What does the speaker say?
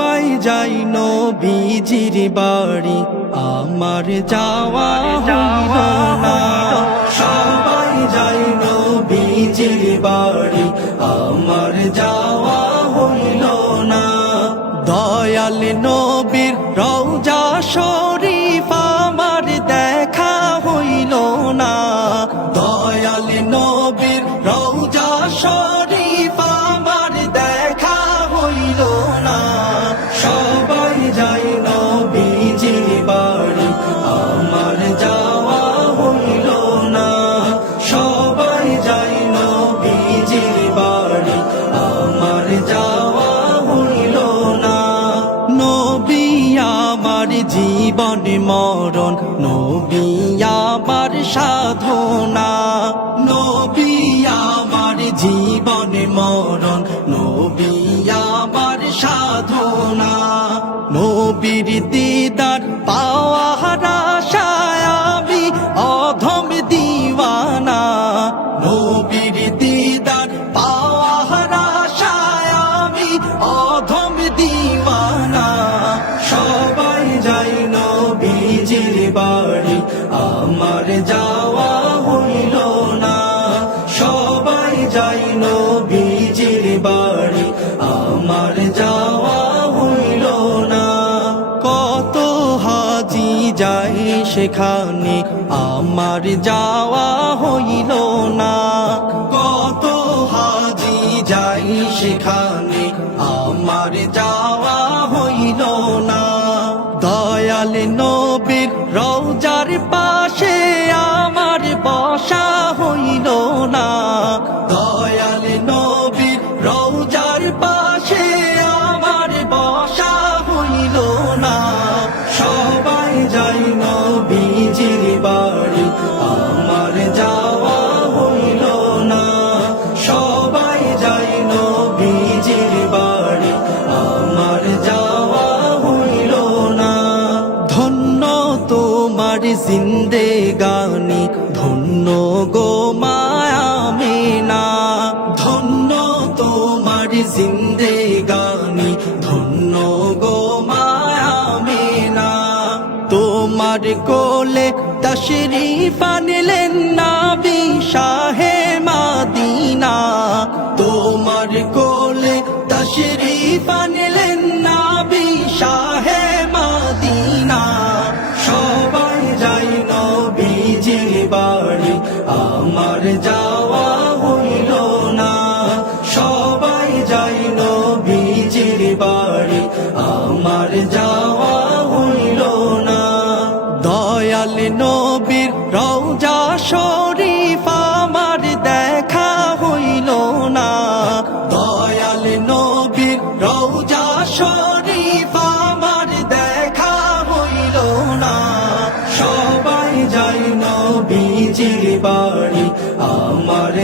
সবাই যাই নবীজির বাড়ি, আমার যাওয়া হইল না। সবাই যাই নবীজির বাড়ি, আমার যাওয়া হইল না। দয়াল নবীর রওজা শরীফ আমার দেখা হইল না। দয়াল নবীর রওজা শরীফ আমার দেখা হইল না। সবাই যাই নবীজির বাড়ি, আমার যাওয়া হইল না। সবাই যাই নবীজির বাড়ি, আমার যাওয়া হইল না। নবী আমার জীবন মরণ, নবী আমার সাধনা। নবী আমার জীবন মরণ, নবী আমার সাধনা। নবীর দিদার পাওয়ার আশায় আমি অধম দিওয়ানা। নবীর দিদার পাওয়ার আশায় আমি অধম দিওয়ানা। সবাই যাই নবীজির বাড়ি, আমার যাওয়া হইল না। সবাই যাই নবীজির বাড়ি, আমার যাওয়া হইল না। কত হাজি যাই সেখানে, আমার যাওয়া হইল না। কত হাজি যাই সেখানে, আমার যাওয়া হইল না। দয়াল নবীর রওজার পাশে আমার বসা হইল না। দয়াল নবীর রওজার পাশে আমার বসা হইল না। সবাই যাই নবীজির বাড়ি, আমার যাওয়া হইল না। সবাই যাই নবীজির বাড়ি, আমার যাওয়া হইল না। ধন্য তোমার জিন্দেগানি, ধন্য গো মায়ামিনা। ধন্য তোমার জিন্দেগানি, ধন্য গো মায়ামিনা। তোমার কোলে তশরিফ আনলেন নবী শাহে মদিনা। তোমার কোলে তশরিফ আনলেন নবী শাহে মদিনা। সবাই যাই নবীজির বাড়ি, আমার যাওয়া হইল না। সবাই যাই নবীজির বাড়ি, আমার যাওয়া হইল না। দয়াল নবীর রওজা শরীফ আমার দেখা হইল না। দয়াল নবীর রওজা শরীফ আমার দেখা হইল না। সবাই যাই নবীজির বাড়ি, আমার